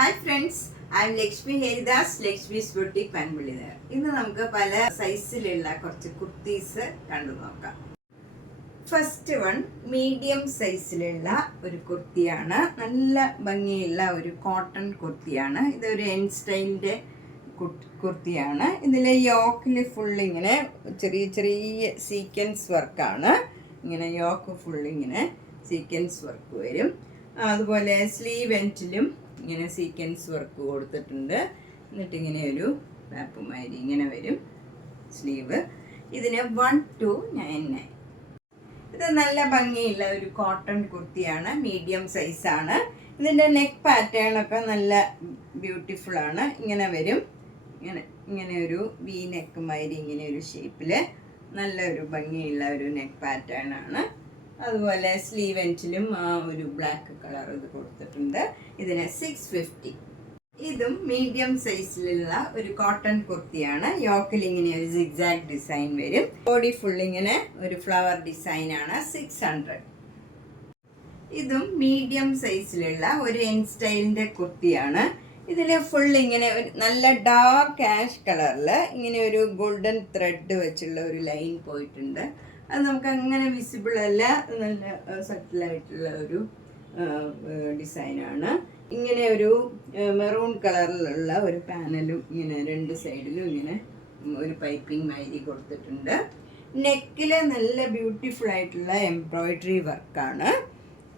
Hi friends, I'm Lakshmi Haridas, Lakshmi's boutique Panpullinagar. ഇന്ന് നമുക്ക് പല സൈസിലുള്ള കുറച്ച് കുർത്തീസ് കണ്ടു നോക്കാം. ഫസ്റ്റ് വൺ മീഡിയം സൈസിലുള്ള ഒരു കുർത്തിയാണ്. നല്ല ഭംഗിയുള്ള ഒരു കോട്ടൺ കുർത്തിയാണ്. ഇതൊരു എൻ സ്റ്റൈലിൻ്റെ കുർത്തിയാണ്. ഇതിലെ യോക്കിൽ ഫുൾ ഇങ്ങനെ ചെറിയ ചെറിയ സീക്വൻസ് വർക്കാണ്. ഇങ്ങനെ യോക്ക് ഫുൾ ഇങ്ങനെ സീക്വൻസ് വർക്ക് വരും. അതുപോലെ സ്ലീവ് എൻഡിലും ഇങ്ങനെ സീക്വൻസ് വർക്ക് കൊടുത്തിട്ടുണ്ട്. എന്നിട്ട് ഇങ്ങനെ ഒരു പാപ്പുമാതിരി ഇങ്ങനെ വരും സ്ലീവ്. ഇതിന് 1299. ഇത് നല്ല ഭംഗിയുള്ള ഒരു കോട്ടൺ കുർത്തിയാണ്. മീഡിയം സൈസാണ്. ഇതിൻ്റെ നെക്ക് പാറ്റേൺ ഒക്കെ നല്ല ബ്യൂട്ടിഫുൾ ആണ്. ഇങ്ങനെ വരും, ഇങ്ങനെ ഒരു വി നെക്ക് മാതിരി ഇങ്ങനെ ഒരു ഷേപ്പിൽ നല്ലൊരു ഭംഗിയുള്ള ഒരു നെക്ക് പാറ്റേൺ ആണ്. അതുപോലെ സ്ലീവ് എൻഡിലും ഒരു ബ്ലാക്ക് കളർ ഇത് കൊടുത്തിട്ടുണ്ട്. ഇതിന് 650. ഇതും മീഡിയം സൈസിലുള്ള ഒരു കോട്ടൺ കുർത്തിയാണ്. യോക്കിൽ ഇങ്ങനെ ഒരു സിഗ്സാഗ് ഡിസൈൻ വരും. ബോഡി ഫുൾ ഇങ്ങനെ ഒരു ഫ്ലവർ ഡിസൈൻ ആണ്. 600. ഇതും മീഡിയം സൈസിലുള്ള ഒരു എൻ സ്റ്റൈലിൻ്റെ കുർത്തിയാണ്. ഇതിൽ ഫുൾ ഇങ്ങനെ ഒരു നല്ല ഡാർക്ക് ആഷ് കളറിൽ ഇങ്ങനെ ഒരു ഗോൾഡൻ ത്രെഡ് വെച്ചുള്ള ഒരു ലൈൻ പോയിട്ടുണ്ട്. അത് നമുക്ക് അങ്ങനെ വിസിബിൾ അല്ല, നല്ല സട്ടിലായിട്ടുള്ള ഒരു ഡിസൈനാണ്. ഇങ്ങനെ ഒരു മെറൂൺ കളറിലുള്ള ഒരു പാനലും ഇങ്ങനെ രണ്ട് സൈഡിലും ഇങ്ങനെ ഒരു പൈപ്പിംഗ് മാതിരി കൊടുത്തിട്ടുണ്ട്. നെക്കിൽ നല്ല ബ്യൂട്ടിഫുൾ ആയിട്ടുള്ള എംബ്രോയിഡറി വർക്കാണ്.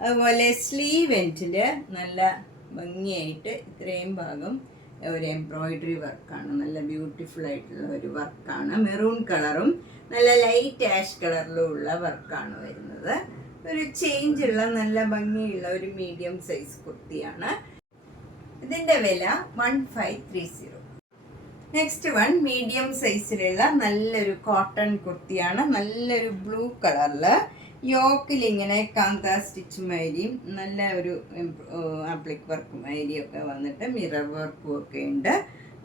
അതുപോലെ സ്ലീവ് എൻഡിൽ നല്ല ഭംഗിയായിട്ട് ഇത്രയും ഭാഗം ഒരു എംബ്രോയിഡറി വർക്കാണ്. നല്ല ബ്യൂട്ടിഫുൾ ആയിട്ടുള്ള ഒരു വർക്കാണ്. മെറൂൺ കളറും നല്ല ലൈറ്റ് ആഷ് കളറിലും ഉള്ള വർക്കാണ് വരുന്നത്. ഒരു ചേഞ്ച് ഉള്ള നല്ല ഭംഗിയുള്ള ഒരു മീഡിയം സൈസ് കുർത്തിയാണ്. ഇതിൻ്റെ വില 1530. നെക്സ്റ്റ് വൺ മീഡിയം സൈസിലുള്ള നല്ലൊരു കോട്ടൺ കുർത്തിയാണ്. നല്ലൊരു ബ്ലൂ കളറിൽ യോക്കിൽ ഇങ്ങനെ കാന്ത സ്റ്റിച്ച് മാതിരിയും നല്ല ഒരു ആപ്ലിക് വർക്ക് മാതിരിയൊക്കെ വന്നിട്ട് മിറർ വർക്കും ഒക്കെ ഉണ്ട്.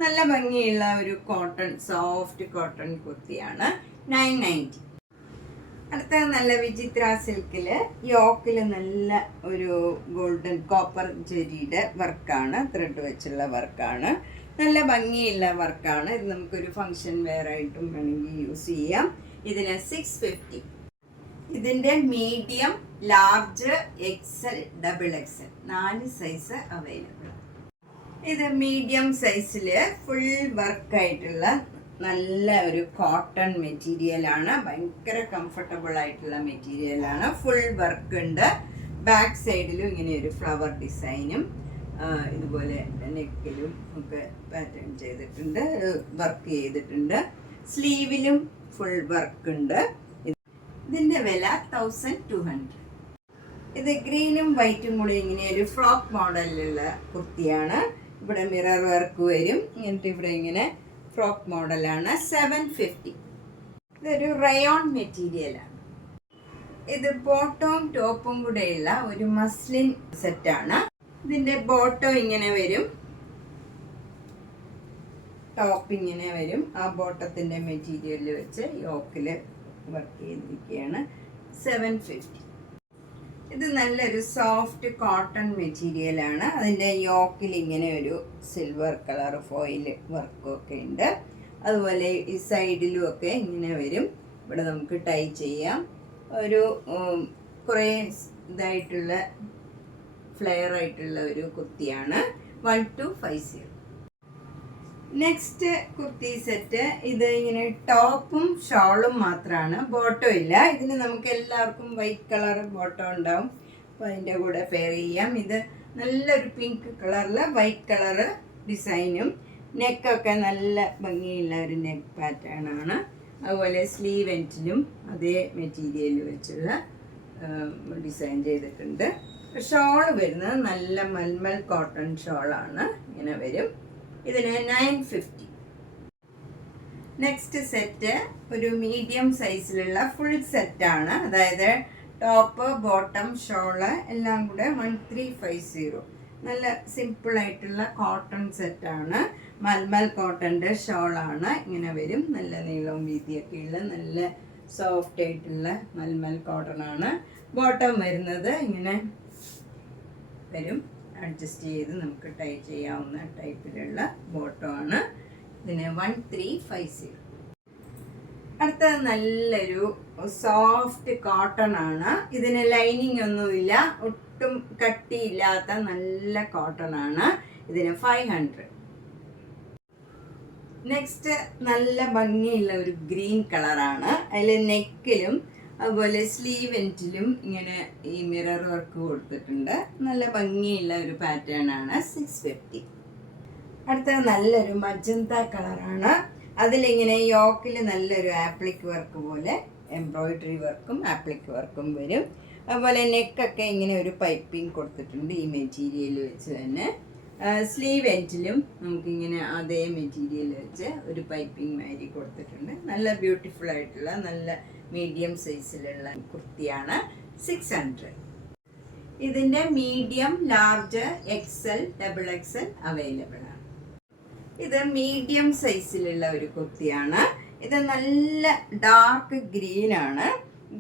നല്ല ഭംഗിയുള്ള ഒരു കോട്ടൺ സോഫ്റ്റ് കോട്ടൺ കുർത്തിയാണ്. 990. അടുത്ത നല്ല വിചിത്ര സിൽക്കിൽ യോക്കിൽ നല്ല ഒരു ഗോൾഡൻ കോപ്പർ ജെരിയുടെ വർക്കാണ്. ത്രെഡ് വെച്ചുള്ള വർക്കാണ്. നല്ല ഭംഗിയുള്ള വർക്കാണ്. ഇത് നമുക്കൊരു ഫങ്ഷൻ വെയർ ആയിട്ടും വേണമെങ്കിൽ യൂസ് ചെയ്യാം. ഇതിന് 650. ഇതിൻ്റെ medium, large, XL, double XL 4 size available. ഇത് മീഡിയം സൈസിൽ ഫുൾ വർക്കായിട്ടുള്ള നല്ല ഒരു കോട്ടൺ മെറ്റീരിയലാണ്. ഭയങ്കര കംഫർട്ടബിൾ ആയിട്ടുള്ള മെറ്റീരിയലാണ്. ഫുൾ വർക്ക് ഉണ്ട്. ബാക്ക് സൈഡിലും ഇങ്ങനെ ഒരു ഫ്ലവർ ഡിസൈനും ഇതുപോലെ നെക്കിലും ഒക്കെ പാറ്റേൺ ചെയ്തിട്ടുണ്ട്, വർക്ക് ചെയ്തിട്ടുണ്ട്. സ്ലീവിലും ഫുൾ വർക്ക് ഉണ്ട്. ഇതിൻ്റെ വില 1200. ഇത് ഗ്രീനും വൈറ്റും കൂടി ഇങ്ങനെ ഒരു ഫ്രോക്ക് മോഡലിലുള്ള കുർത്തിയാണ്. ഇവിടെ മിറർ വർക്ക് വരും. എന്നിട്ട് ഇവിടെ ഇങ്ങനെ ഫ്രോക്ക് മോഡലാണ്. 750. ഇതൊരു റയോൺ മെറ്റീരിയലാണ്. ഇത് ബോട്ടവും ടോപ്പും കൂടെയുള്ള ഒരു മസ്ലിൻ സെറ്റാണ്. ഇതിൻ്റെ ബോട്ടം ഇങ്ങനെ വരും, ടോപ്പ് ഇങ്ങനെ വരും. ആ ബോട്ടത്തിൻ്റെ മെറ്റീരിയൽ വെച്ച് യോക്കിൽ വർക്ക് ചെയ്തിരിക്കുകയാണ്. 750. ഇത് നല്ലൊരു സോഫ്റ്റ് കോട്ടൺ മെറ്റീരിയലാണ്. അതിൻ്റെ യോക്കിൽ ഇങ്ങനെ ഒരു സിൽവർ കളർ ഫോയിൽ വർക്കൊക്കെ ഉണ്ട്. അതുപോലെ ഈ സൈഡിലും ഒക്കെ ഇങ്ങനെ വരും. ഇവിടെ നമുക്ക് ടൈ ചെയ്യാം. ഒരു കുറേ ഇതായിട്ടുള്ള ഫ്ലെയർ ആയിട്ടുള്ള ഒരു കുർത്തിയാണ്. 1250. Next kurti set. ഇത് ഇങ്ങനെ ടോപ്പും ഷോളും മാത്രമാണ്, ബോട്ടം ഇല്ല. ഇതിന് നമുക്ക് എല്ലാവർക്കും വൈറ്റ് കളർ ബോട്ടം ഉണ്ടാവും. അപ്പോൾ അതിൻ്റെ കൂടെ പെയർ ചെയ്യാം. ഇത് നല്ലൊരു പിങ്ക് കളറിൽ വൈറ്റ് കളർ ഡിസൈനും നെക്കൊക്കെ നല്ല ഭംഗിയുള്ള ഒരു നെക്ക് പാറ്റേൺ ആണ്. അതുപോലെ സ്ലീവ് എൻഡിലും അതേ മെറ്റീരിയൽ വെച്ചുള്ള ഡിസൈൻ ചെയ്തിട്ടുണ്ട്. ഷോൾ വരുന്നത് നല്ല മൽമൽ കോട്ടൺ ഷോളാണ്. ഇങ്ങനെ വരും. ഇതിന് 950. നെക്സ്റ്റ് സെറ്റ് ഒരു മീഡിയം സൈസിലുള്ള ഫുൾ സെറ്റാണ്. അതായത് ടോപ്പ്, ബോട്ടം, ഷോള് എല്ലാം കൂടെ 1350. നല്ല സിമ്പിളായിട്ടുള്ള കോട്ടൺ സെറ്റാണ്. മൽമൽ കോട്ടൻ്റെ ഷോളാണ്. ഇങ്ങനെ വരും. നല്ല നീളവും വീതിയൊക്കെ ഉള്ള നല്ല സോഫ്റ്റ് ആയിട്ടുള്ള മൽമൽ കോട്ടൺ ആണ്. ബോട്ടം വരുന്നത് ഇങ്ങനെ വരും. അഡ്ജസ്റ്റ് ചെയ്ത് നമുക്ക് ടൈ ചെയ്യാവുന്ന ടൈപ്പിലുള്ള ബോട്ടമാണ്. ഇതിന് 1350. അടുത്തത് നല്ലൊരു സോഫ്റ്റ് കോട്ടൺ ആണ്. ഇതിന് ലൈനിങ് ഒന്നുമില്ല, ഒട്ടും കട്ടിയില്ലാത്ത നല്ല കോട്ടൺ ആണ്. ഇതിന് 500. നെക്സ്റ്റ് നല്ല ഭംഗിയുള്ള ഒരു ഗ്രീൻ കളറാണ്. അതിൽ നെക്കിലും അതുപോലെ സ്ലീവ് എൻഡിലും ഇങ്ങനെ ഈ മിറർ വർക്ക് കൊടുത്തിട്ടുണ്ട്. നല്ല ഭംഗിയുള്ള ഒരു പാറ്റേൺ ആണ്. 650. അടുത്തത് നല്ലൊരു മജന്ത കളറാണ്. അതിലിങ്ങനെ യോക്കിൽ നല്ലൊരു ആപ്ലിക് വർക്ക് പോലെ എംബ്രോയിഡറി വർക്കും ആപ്ലിക് വർക്കും വരും. അതുപോലെ നെക്കൊക്കെ ഇങ്ങനെ ഒരു പൈപ്പിംഗ് കൊടുത്തിട്ടുണ്ട് ഈ മെറ്റീരിയൽ വെച്ച് തന്നെ. സ്ലീവ് എൻഡിലും നമുക്കിങ്ങനെ അതേ മെറ്റീരിയൽ വെച്ച് ഒരു പൈപ്പിംഗ് മാതിരി കൊടുത്തിട്ടുണ്ട്. നല്ല ബ്യൂട്ടിഫുൾ ആയിട്ടുള്ള നല്ല മീഡിയം സൈസിലുള്ള കുർത്തിയാണ്. 600. ഇതിൻ്റെ medium, large, XL, XXL available ആണ്. ഇത് മീഡിയം സൈസിലുള്ള ഒരു കുർത്തിയാണ്. ഇത് നല്ല ഡാർക്ക് ഗ്രീൻ ആണ്.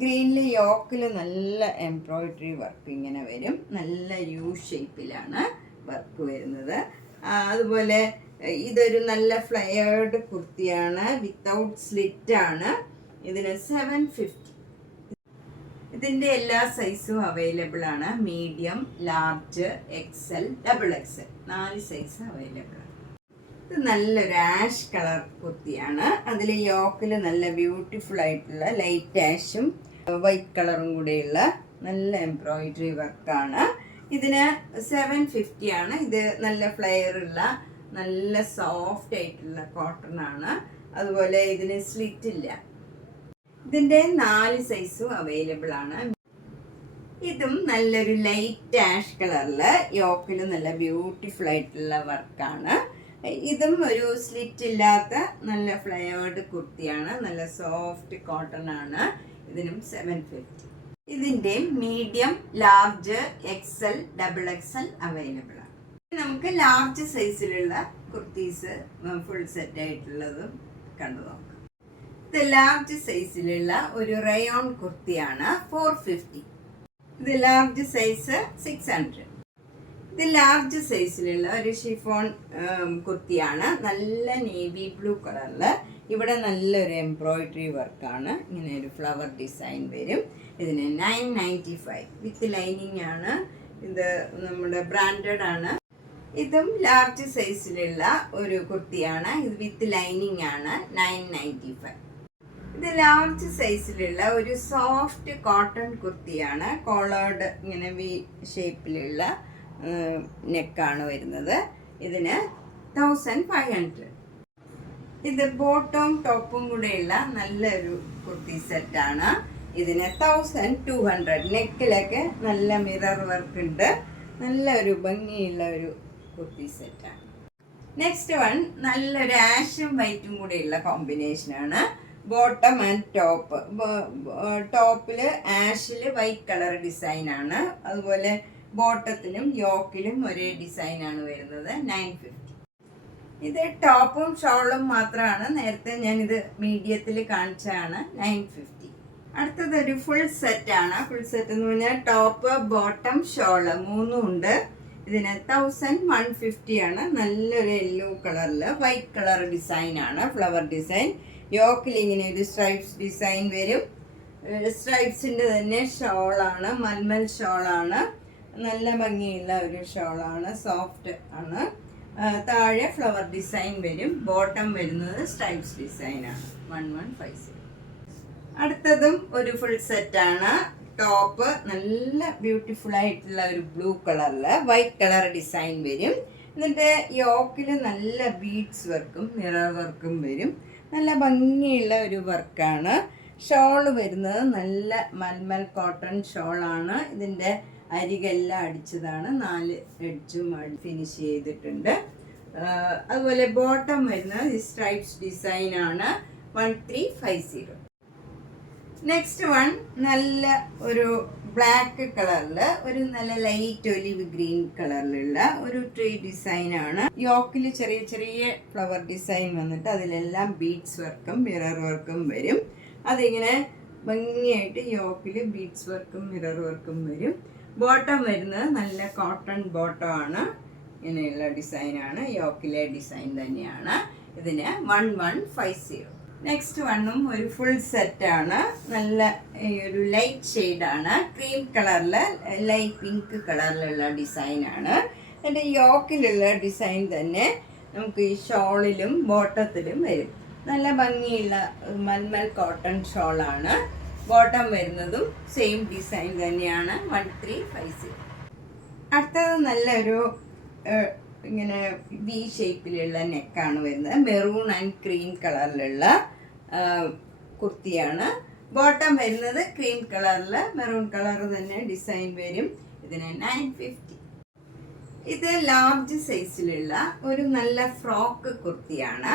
ഗ്രീനിൽ യോക്കിൽ നല്ല എംബ്രോയിഡറി വർക്ക് ഇങ്ങനെ വരും. നല്ല യു ഷേപ്പിലാണ് വർക്ക് വരുന്നത്. അതുപോലെ ഇതൊരു നല്ല ഫ്ലെയർഡ് കുർത്തിയാണ്. വിത്തൗട്ട് സ്ലിറ്റ് ആണ്. ഇതിന് 750. ഇതിൻ്റെ എല്ലാ സൈസും അവൈലബിൾ ആണ്. Medium, large, XL, XXL 4 size available ആണ്. ഇത് നല്ലൊരു ആഷ് കളർ കുർത്തിയാണ്. അതിൽ യോക്കിൽ നല്ല ബ്യൂട്ടിഫുൾ ആയിട്ടുള്ള ലൈറ്റ് ആഷും വൈറ്റ് കളറും കൂടെയുള്ള നല്ല എംബ്രോയിഡറി വർക്കാണ്. ഇതിന് 750 ആണ്. ഇത് നല്ല ഫ്ലെയർ ഉള്ള നല്ല സോഫ്റ്റ് ആയിട്ടുള്ള കോട്ടൺ ആണ്. അതുപോലെ ഇതിന് സ്ലിറ്റ് ഇല്ല. ഇതിൻ്റെ 4 സൈസും അവൈലബിൾ ആണ്. ഇതും നല്ലൊരു ലൈറ്റ് ആഷ് കളറിൽ യോക്കിൽ നല്ല ബ്യൂട്ടിഫുൾ ആയിട്ടുള്ള വർക്കാണ്. ഇതും ഒരു സ്ലിറ്റ് ഇല്ലാത്ത നല്ല ഫ്ലെയർഡ് കുർത്തിയാണ്. നല്ല സോഫ്റ്റ് കോട്ടൺ ആണ്. ഇതിനും 750. ഇതിൻ്റെ medium, large, XL, XXL available ആണ്. നമുക്ക് ലാർജ് സൈസിലുള്ള കുർത്തീസ് ഫുൾ സെറ്റ് ആയിട്ടുള്ളതും കണ്ടു നോക്കാം. ഇത് ലാർജ് സൈസിലുള്ള ഒരു റയോൺ കുർത്തിയാണ്. 450. ഇത് ലാർജ് സൈസ് 600. ഇത് ലാർജ് സൈസിലുള്ള ഒരു ഷിഫോൺ കുർത്തിയാണ്. നല്ല നേവി ബ്ലൂ കളറിൽ ഇവിടെ നല്ലൊരു എംബ്രോയിഡറി വർക്കാണ്. ഇങ്ങനെ ഒരു ഫ്ലവർ ഡിസൈൻ വരും. ഇതിന് 995 വിത്ത് ലൈനിങ് ആണ്. ഇത് നമ്മുടെ ബ്രാൻഡഡ് ആണ്. ഇതും ലാർജ് സൈസിലുള്ള ഒരു കുർത്തിയാണ്. ഇത് വിത്ത് ലൈനിങ് ആണ്. 995. ഇത് ലാർജ് സൈസിലുള്ള ഒരു സോഫ്റ്റ് കോട്ടൺ കുർത്തിയാണ്. കോളേർഡ് ഇങ്ങനെ വി ഷേപ്പിലുള്ള നെക്കാണ് വരുന്നത്. ഇതിന് 1500. ഇത് ബോട്ടവും ടോപ്പും കൂടെയുള്ള നല്ലൊരു കുർത്തി സെറ്റാണ്. ഇതിന് 1200. നെക്കിലൊക്കെ നല്ല മിറർ വർക്ക് ഉണ്ട്. നല്ലൊരു ഭംഗിയുള്ള ഒരു കുർത്തി സെറ്റാണ്. നെക്സ്റ്റ് വൺ നല്ലൊരു ആഷും വൈറ്റും കൂടെയുള്ള കോമ്പിനേഷനാണ്. Bottom and top. ടോപ്പിൽ ആഷിൽ വൈറ്റ് കളർ ഡിസൈനാണ്. അതുപോലെ ബോട്ടത്തിലും യോക്കിലും ഒരേ ഡിസൈനാണ് വരുന്നത്. 950. ഇത് ടോപ്പും ഷോളും മാത്രമാണ്. നേരത്തെ ഞാനിത് മീഡിയത്തിൽ കാണിച്ചതാണ്. 950. അടുത്തതൊരു ഫുൾ സെറ്റാണ്. ഫുൾ സെറ്റ് എന്ന് പറഞ്ഞാൽ ടോപ്പ്, ബോട്ടം, ഷോള് 3 ഉണ്ട്. ഇതിന് 1150 ആണ്. നല്ലൊരു യെല്ലോ കളറിൽ വൈറ്റ് കളർ ഡിസൈനാണ്. Flower design. യോക്കിൽ ഇങ്ങനെ ഒരു സ്ട്രൈപ്സ് ഡിസൈൻ വരും. സ്ട്രൈപ്സിൻ്റെ തന്നെ ഷോളാണ്. മൽമൽ ഷോളാണ്. നല്ല ഭംഗിയുള്ള ഒരു ഷോളാണ്. സോഫ്റ്റ് ആണ്. താഴെ ഫ്ലവർ ഡിസൈൻ വരും. ബോട്ടം വരുന്നത് സ്ട്രൈപ്സ് ഡിസൈനാണ്. 1150. അടുത്തതും ഒരു ഫുൾ സെറ്റാണ്. ടോപ്പ് നല്ല ബ്യൂട്ടിഫുൾ ആയിട്ടുള്ള ഒരു ബ്ലൂ കളറിൽ വൈറ്റ് കളർ ഡിസൈൻ വരും. എന്നിട്ട് യോക്കിൽ നല്ല ബീഡ്സ് വർക്കും മിറർ വർക്കും വരും. നല്ല ഭംഗിയുള്ള ഒരു വർക്കാണ്. ഷോള് വരുന്നത് നല്ല മൽമൽ കോട്ടൺ ഷോളാണ്. ഇതിൻ്റെ അരികെല്ലാം അടിച്ചതാണ്. 4 എഡ്ജും ഫിനിഷ് ചെയ്തിട്ടുണ്ട്. അതുപോലെ ബോട്ടം വരുന്നത് സ്ട്രൈപ്സ് ഡിസൈനാണ്. 1350. നെക്സ്റ്റ് വൺ നല്ല ഒരു ബ്ലാക്ക് കളറിൽ ഒരു നല്ല ലൈറ്റ് ഒലിവ് ഗ്രീൻ കളറിലുള്ള ഒരു ട്രീ ഡിസൈനാണ്. യോക്കിൽ ചെറിയ ചെറിയ ഫ്ലവർ ഡിസൈൻ വന്നിട്ട് അതിലെല്ലാം ബീഡ്സ് വർക്കും മിറർ വർക്കും വരും. അതിങ്ങനെ ഭംഗിയായിട്ട് യോക്കിൽ ബീഡ്സ് വർക്കും മിറർ വർക്കും വരും. ബോട്ടം വരുന്നത് നല്ല കോട്ടൺ ബോട്ടം ആണ്. ഇങ്ങനെയുള്ള ഡിസൈനാണ്, യോക്കിലെ ഡിസൈൻ തന്നെയാണ്. ഇതിന് 1150. നെക്സ്റ്റ് വണ്ണും ഒരു ഫുൾ സെറ്റാണ്. നല്ല ഒരു ലൈറ്റ് ഷെയ്ഡാണ്, ക്രീം കളറിൽ ലൈറ്റ് പിങ്ക് കളറിലുള്ള ഡിസൈനാണ്. അതിൻ്റെ യോക്കിലുള്ള ഡിസൈൻ തന്നെ നമുക്ക് ഈ ഷോളിലും ബോട്ടത്തിലും വരും. നല്ല ഭംഗിയുള്ള മൽമൽ കോട്ടൺ ഷോളാണ്. ബോട്ടം വരുന്നതും സെയിം ഡിസൈൻ തന്നെയാണ്, 1350. അടുത്തത് നല്ലൊരു ഇങ്ങനെ വി ഷേപ്പിലുള്ള നെക്കാണ് വരുന്നത്. മെറൂൺ ആൻഡ് ക്രീം കളറിലുള്ള കുർത്തിയാണ്. ബോട്ടം വരുന്നത് ക്രീം കളറിൽ മെറൂൺ കളർ തന്നെ ഡിസൈൻ വരും. ഇതിന് 950. ഇത് ലാർജ് സൈസിലുള്ള ഒരു നല്ല ഫ്രോക്ക് കുർത്തിയാണ്.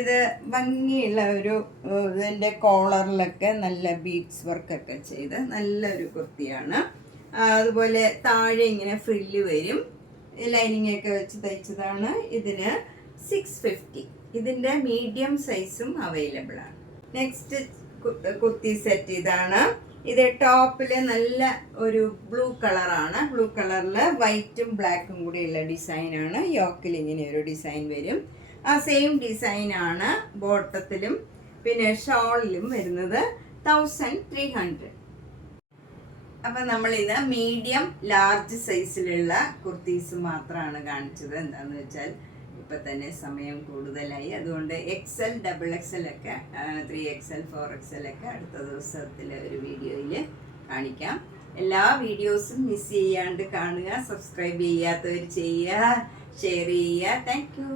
ഇത് ഭംഗിയുള്ള ഒരു ഇതിൻ്റെ കോളറിലൊക്കെ നല്ല ബീഡ്സ് വർക്കൊക്കെ ചെയ്ത് നല്ലൊരു കുർത്തിയാണ്. അതുപോലെ താഴെ ഇങ്ങനെ ഫ്രില്ല് വരും, ലൈനിങ് ഒക്കെ വെച്ച് തയ്ച്ചതാണ്. ഇതിന് 650. ഇതിൻ്റെ മീഡിയം സൈസും അവൈലബിൾ ആണ്. നെക്സ്റ്റ് കുർത്തി സെറ്റ് ഇതാണ്. ഇത് ടോപ്പിൽ നല്ല ഒരു ബ്ലൂ കളറാണ്. ബ്ലൂ കളറിൽ വൈറ്റും ബ്ലാക്കും കൂടിയുള്ള ഡിസൈനാണ്. യോക്കിൽ ഇങ്ങനെ ഒരു ഡിസൈൻ വരും. ആ സെയിം ഡിസൈനാണ് ബോട്ടത്തിലും പിന്നെ ഷോളിലും വരുന്നത്. 1300. അപ്പം നമ്മളിത് മീഡിയം ലാർജ് സൈസിലുള്ള കുർത്തീസ് മാത്രമാണ് കാണിച്ചത്. എന്താണെന്ന് വെച്ചാൽ ഇപ്പം തന്നെ സമയം കൂടുതലായി. അതുകൊണ്ട് XL, XXL ഒക്കെ 3XL, 4XL ഒക്കെ അടുത്ത ദിവസത്തിലെ ഒരു വീഡിയോയിൽ കാണിക്കാം. എല്ലാ വീഡിയോസും മിസ് ചെയ്യാണ്ട് കാണുക. സബ്സ്ക്രൈബ് ചെയ്യാത്തവർ ചെയ്യുക, ഷെയർ ചെയ്യുക. Thank you.